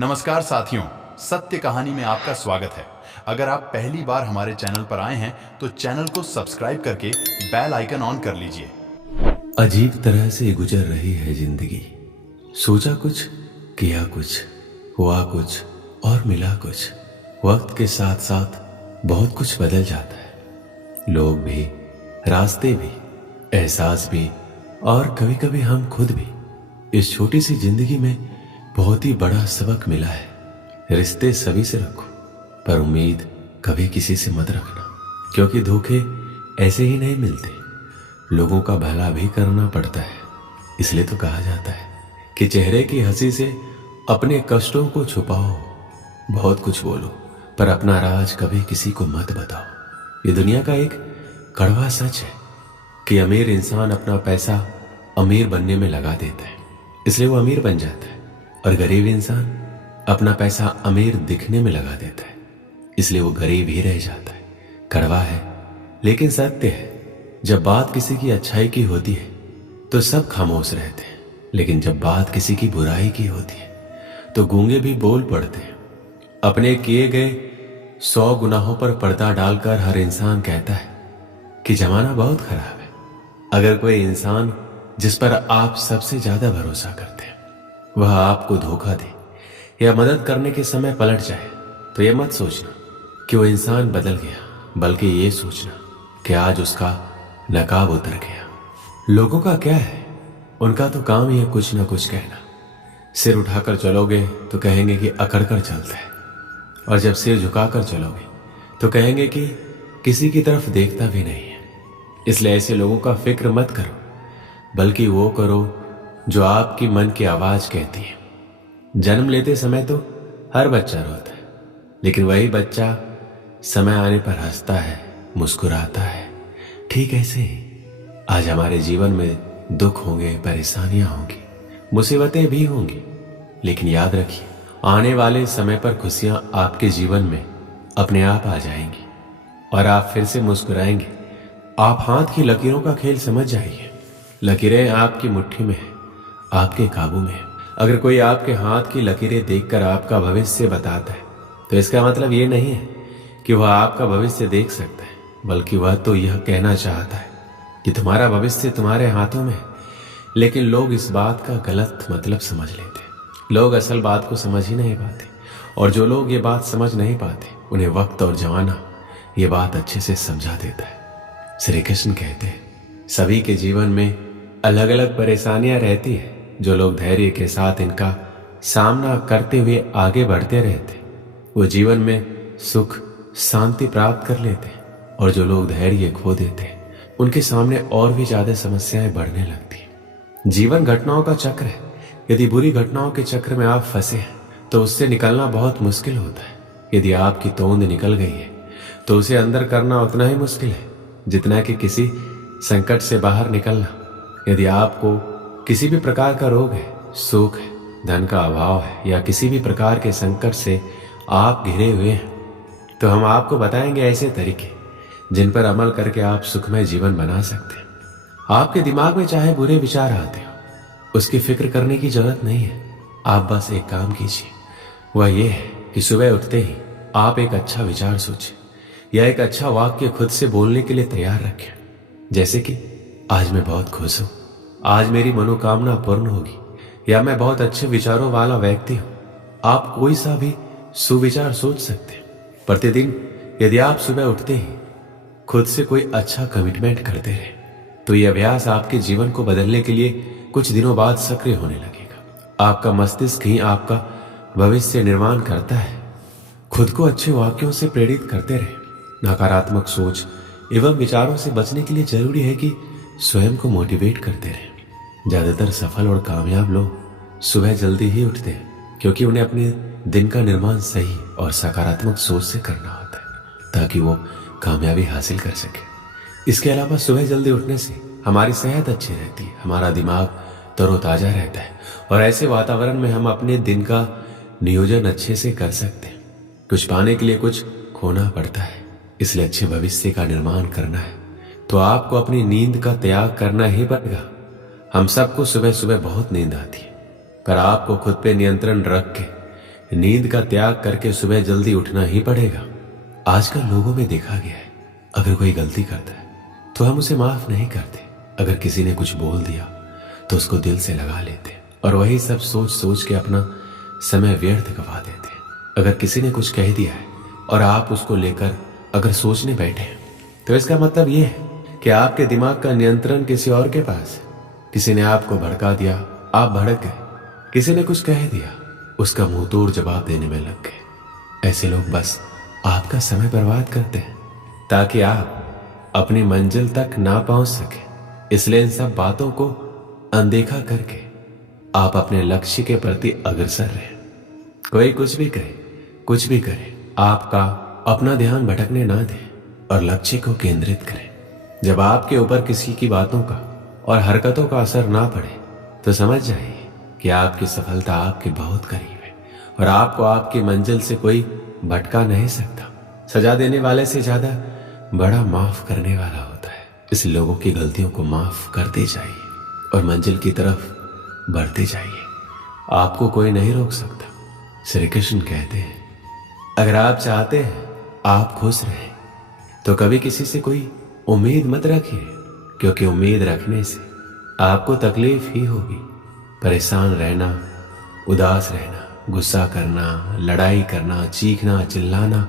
नमस्कार साथियों, सत्य कहानी में आपका स्वागत है। अगर आप पहली बार हमारे चैनल पर आए हैं तो चैनल को सब्सक्राइब करके बेल आइकन ऑन कर लीजिए। अजीब तरह से गुजर रही है जिंदगी। सोचा कुछ, किया कुछ, हुआ कुछ और मिला कुछ। वक्त के साथ साथ बहुत कुछ बदल जाता है। लोग भी, रास्ते भी, एहसास भी और कभी कभी हम खुद भी। इस छोटी सी जिंदगी में बहुत ही बड़ा सबक मिला है। रिश्ते सभी से रखो, पर उम्मीद कभी किसी से मत रखना, क्योंकि धोखे ऐसे ही नहीं मिलते। लोगों का भला भी करना पड़ता है। इसलिए तो कहा जाता है कि चेहरे की हंसी से अपने कष्टों को छुपाओ। बहुत कुछ बोलो, पर अपना राज कभी किसी को मत बताओ। ये दुनिया का एक कड़वा सच है कि अमीर इंसान अपना पैसा अमीर बनने में लगा देता है, इसलिए वो अमीर बन जाता है। और गरीब इंसान अपना पैसा अमीर दिखने में लगा देता है, इसलिए वो गरीब ही रह जाता है। कड़वा है लेकिन सत्य है। जब बात किसी की अच्छाई की होती है तो सब खामोश रहते हैं, लेकिन जब बात किसी की बुराई की होती है तो गूंगे भी बोल पड़ते हैं। अपने किए गए 100 गुनाहों पर पर्दा डालकर हर इंसान कहता है कि जमाना बहुत खराब है। अगर कोई इंसान जिस पर आप सबसे ज्यादा भरोसा करते हैं वह आपको धोखा दे या मदद करने के समय पलट जाए, तो यह मत सोचना कि वो इंसान बदल गया, बल्कि ये सोचना कि आज उसका नकाब उतर गया। लोगों का क्या है, उनका तो काम ही है कुछ ना कुछ कहना। सिर उठाकर चलोगे तो कहेंगे कि अकड़ कर चलता है, और जब सिर झुकाकर चलोगे तो कहेंगे कि किसी की तरफ देखता भी नहीं है। इसलिए ऐसे लोगों का फिक्र मत करो, बल्कि वो करो जो आपकी मन की आवाज कहती है। जन्म लेते समय तो हर बच्चा रोता है, लेकिन वही बच्चा समय आने पर हंसता है, मुस्कुराता है। ठीक ऐसे ही आज हमारे जीवन में दुख होंगे, परेशानियां होंगी, मुसीबतें भी होंगी, लेकिन याद रखिए आने वाले समय पर खुशियां आपके जीवन में अपने आप आ जाएंगी और आप फिर से मुस्कुराएंगे। आप हाथ की लकीरों का खेल समझ जाइए। लकीरें आपकी मुट्ठी में है, आपके काबू में है। अगर कोई आपके हाथ की लकीरें देखकर आपका भविष्य बताता है तो इसका मतलब ये नहीं है कि वह आपका भविष्य देख सकता है, बल्कि वह तो यह कहना चाहता है कि तुम्हारा भविष्य तुम्हारे हाथों में है। लेकिन लोग इस बात का गलत मतलब समझ लेते हैं। लोग असल बात को समझ ही नहीं पाते, और जो लोग ये बात समझ नहीं पाते उन्हें वक्त और जमाना ये बात अच्छे से समझा देता है। श्री कृष्ण कहते हैं सभी के जीवन में अलग अलग परेशानियां रहती है। जो लोग धैर्य के साथ इनका सामना करते हुए आगे बढ़ते रहते वो जीवन में सुख शांति प्राप्त कर लेते हैं, और जो लोग धैर्य खो देते हैं उनके सामने और भी ज्यादा समस्याएं बढ़ने लगती हैं। जीवन घटनाओं का चक्र है। यदि बुरी घटनाओं के चक्र में आप फंसे हैं तो उससे निकलना बहुत मुश्किल होता है। यदि आपकी तोंद निकल गई है तो उसे अंदर करना उतना ही मुश्किल है जितना कि किसी संकट से बाहर निकलना। यदि आपको किसी भी प्रकार का रोग है, सुख है, धन का अभाव है, या किसी भी प्रकार के संकट से आप घिरे हुए हैं, तो हम आपको बताएंगे ऐसे तरीके जिन पर अमल करके आप सुखमय जीवन बना सकते हैं। आपके दिमाग में चाहे बुरे विचार आते हो, उसकी फिक्र करने की जरूरत नहीं है। आप बस एक काम कीजिए, वह यह है कि सुबह उठते ही आप एक अच्छा विचार सोचें या एक अच्छा वाक्य खुद से बोलने के लिए तैयार रखें। जैसे कि आज मैं बहुत खुश हूं, आज मेरी मनोकामना पूर्ण होगी, या मैं बहुत अच्छे विचारों वाला व्यक्ति हूं। आप कोई सा भी सुविचार सोच सकते हैं। प्रतिदिन यदि आप सुबह उठते ही खुद से कोई अच्छा कमिटमेंट करते रहे तो यह अभ्यास आपके जीवन को बदलने के लिए कुछ दिनों बाद सक्रिय होने लगेगा। आपका मस्तिष्क ही आपका भविष्य निर्माण करता है। खुद को अच्छे वाक्यों से प्रेरित करते रहे। नकारात्मक सोच एवं विचारों से बचने के लिए जरूरी है कि स्वयं को मोटिवेट करते रहें। ज्यादातर सफल और कामयाब लोग सुबह जल्दी ही उठते हैं, क्योंकि उन्हें अपने दिन का निर्माण सही और सकारात्मक सोच से करना होता है ताकि वो कामयाबी हासिल कर सके। इसके अलावा सुबह जल्दी उठने से हमारी सेहत अच्छी रहती है, हमारा दिमाग तरोताजा रहता है, और ऐसे वातावरण में हम अपने दिन का नियोजन अच्छे से कर सकते हैं। कुछ पाने के लिए कुछ खोना पड़ता है, इसलिए अच्छे भविष्य का निर्माण करना है तो आपको अपनी नींद का त्याग करना ही पड़ेगा। हम सबको सुबह सुबह बहुत नींद आती है, पर आपको खुद पे नियंत्रण रख के नींद का त्याग करके सुबह जल्दी उठना ही पड़ेगा। आजकल लोगों में देखा गया है, अगर कोई गलती करता है तो हम उसे माफ नहीं करते। अगर किसी ने कुछ बोल दिया तो उसको दिल से लगा लेते और वही सब सोच सोच के अपना समय व्यर्थ गवा देते। अगर किसी ने कुछ कह दिया है और आप उसको लेकर अगर सोचने बैठे हैं तो इसका मतलब यह है कि आपके दिमाग का नियंत्रण किसी और के पास है। किसी ने आपको भड़का दिया, आप भड़क गए। किसी ने कुछ कह दिया, उसका मुंह तोड़ जवाब देने में लग गए। ऐसे लोग बस आपका समय बर्बाद करते हैं ताकि आप अपनी मंजिल तक ना पहुंच सके। इसलिए इन सब बातों को अनदेखा करके आप अपने लक्ष्य के प्रति अग्रसर रहें। कोई कुछ भी कहे, कुछ भी करे, आपका अपना ध्यान भटकने ना दें और लक्ष्य को केंद्रित करें। जब आपके ऊपर किसी की बातों का और हरकतों का असर ना पड़े तो समझ जाइए कि आपकी सफलता आपके बहुत करीब है और आपको आपकी मंजिल से कोई भटका नहीं सकता। सजा देने वाले से ज्यादा बड़ा माफ करने वाला होता है। इस लोगों की गलतियों को माफ करते जाइए और मंजिल की तरफ बढ़ते जाइए। आपको कोई नहीं रोक सकता। श्री कृष्ण कहते हैं, अगर आप चाहते हैं आप खुश रहें तो कभी किसी से कोई उम्मीद मत रखिए, क्योंकि उम्मीद रखने से आपको तकलीफ ही होगी। परेशान रहना, उदास रहना, गुस्सा करना, लड़ाई करना, चीखना, चिल्लाना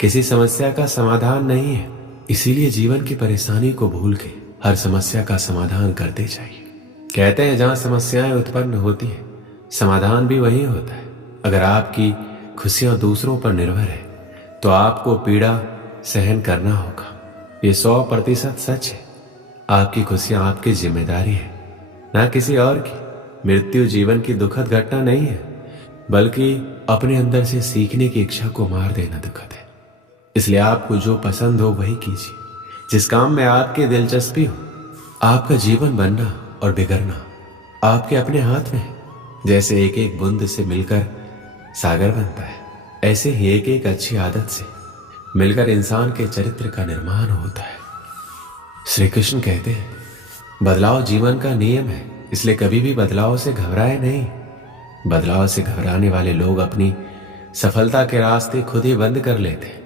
किसी समस्या का समाधान नहीं है। इसीलिए जीवन की परेशानी को भूल के हर समस्या का समाधान करते जाइए। कहते हैं जहां समस्याएं उत्पन्न होती है समाधान भी वही होता है। अगर आपकी खुशियां दूसरों पर निर्भर है तो आपको पीड़ा सहन करना होगा। ये 100% सच है। आपकी खुशियां आपकी जिम्मेदारी है, ना किसी और की। मृत्यु जीवन की दुखद घटना नहीं है, बल्कि अपने अंदर से सीखने की इच्छा को मार देना दुखद है। इसलिए आपको जो पसंद हो वही कीजिए। जिस काम में आपकी दिलचस्पी हो। आपका जीवन बनना और बिगड़ना आपके अपने हाथ में है। जैसे एक एक बूंद से मिलकर सागर बनता है, ऐसे ही एक एक अच्छी आदत से मिलकर इंसान के चरित्र का निर्माण होता है। श्री कृष्ण कहते हैं, बदलाव जीवन का नियम है, इसलिए कभी भी बदलाव से घबराए नहीं। बदलाव से घबराने वाले लोग अपनी सफलता के रास्ते खुद ही बंद कर लेते हैं।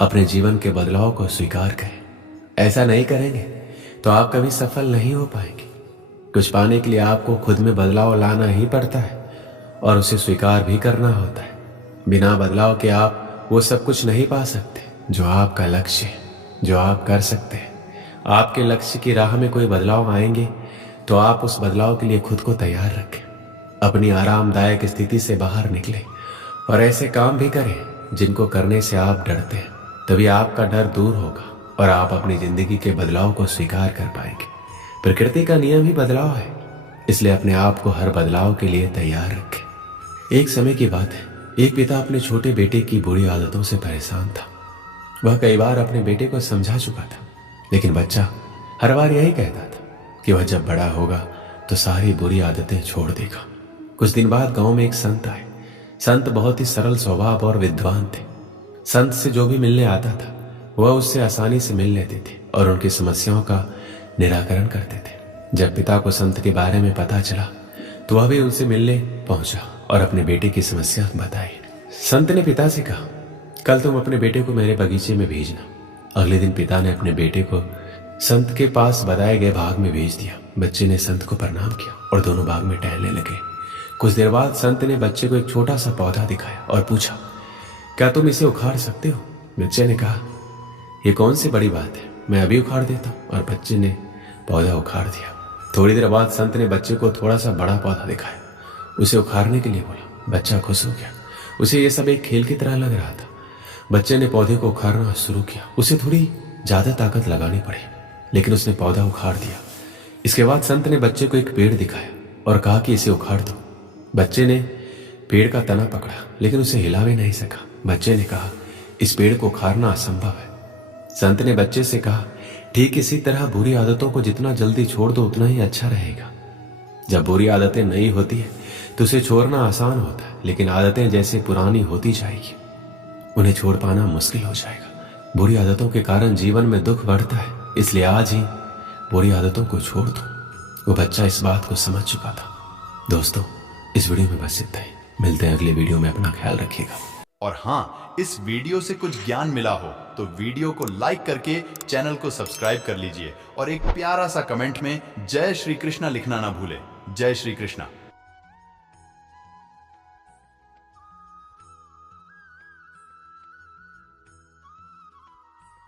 अपने जीवन के बदलाव को स्वीकार करें। ऐसा नहीं करेंगे तो आप कभी सफल नहीं हो पाएंगे। कुछ पाने के लिए आपको खुद में बदलाव लाना ही पड़ता है और उसे स्वीकार भी करना होता है। बिना बदलाव के आप वो सब कुछ नहीं पा सकते जो आपका लक्ष्य है, जो आप कर सकते हैं। आपके लक्ष्य की राह में कोई बदलाव आएंगे तो आप उस बदलाव के लिए खुद को तैयार रखें। अपनी आरामदायक स्थिति से बाहर निकले और ऐसे काम भी करें जिनको करने से आप डरते हैं। तभी आपका डर दूर होगा और आप अपनी जिंदगी के बदलाव को स्वीकार कर पाएंगे। प्रकृति का नियम ही बदलाव है, इसलिए अपने आप को हर बदलाव के लिए तैयार रखें। एक समय की बात है, एक पिता अपने छोटे बेटे की बुरी आदतों से परेशान था। वह कई बार अपने बेटे को समझा चुका था, लेकिन बच्चा हर बार यही कहता था कि वह जब बड़ा होगा तो सारी बुरी आदतें छोड़ देगा। कुछ दिन बाद गांव में एक संत आए। संत बहुत ही सरल स्वभाव और विद्वान थे। संत से जो भी मिलने आता था वह उससे आसानी से मिल लेते थे और उनकी समस्याओं का निराकरण करते थे। जब पिता को संत के बारे में पता चला तो वह भी उनसे मिलने पहुंचा और अपने बेटे की समस्या बताई। संत ने पिता से कहा, कल तुम अपने बेटे को मेरे बगीचे में भेजना। अगले दिन पिता ने अपने बेटे को संत के पास बताए गए बाग में भेज दिया। बच्चे ने संत को प्रणाम किया और दोनों बाग में टहलने लगे। कुछ देर बाद संत ने बच्चे को एक छोटा सा पौधा दिखाया और पूछा, क्या तुम इसे उखाड़ सकते हो? बच्चे ने कहा, ये कौन सी बड़ी बात है, मैं अभी उखाड़ देता हूँ। और बच्चे ने पौधा उखाड़ दिया। थोड़ी देर बाद संत ने बच्चे को थोड़ा सा बड़ा पौधा दिखाया, उसे उखाड़ने के लिए बोला। बच्चा खुश हो गया, उसे ये सब एक खेल की तरह लग रहा था। बच्चे ने पौधे को उखाड़ना शुरू किया। उसे थोड़ी ज्यादा ताकत लगानी पड़ी, लेकिन उसने पौधा उखाड़ दिया। इसके बाद संत ने बच्चे को एक पेड़ दिखाया और कहा कि इसे उखाड़ दो। बच्चे ने पेड़ का तना पकड़ा, लेकिन उसे हिला भी नहीं सका। बच्चे ने कहा, इस पेड़ को उखाड़ना असंभव है। संत ने बच्चे से कहा, ठीक इसी तरह बुरी आदतों को जितना जल्दी छोड़ दो उतना ही अच्छा रहेगा। जब बुरी आदतें नई होती है तो उसे छोड़ना आसान होता है, लेकिन आदतें जैसे पुरानी होती जाएगी उन्हें छोड़ पाना मुश्किल हो जाएगा। बुरी आदतों के कारण जीवन में दुख बढ़ता है, इसलिए आज ही बुरी आदतों को छोड़ दो। वो बच्चा इस बात को समझ चुका था। दोस्तों, इस वीडियो में बस इतना ही। मिलते हैं अगले वीडियो में, अपना ख्याल रखिएगा। और हाँ, इस वीडियो से कुछ ज्ञान मिला हो तो वीडियो को लाइक करके चैनल को सब्सक्राइब कर लीजिए और एक प्यारा सा कमेंट में जय श्री कृष्णा लिखना ना भूलें। जय श्री कृष्णा।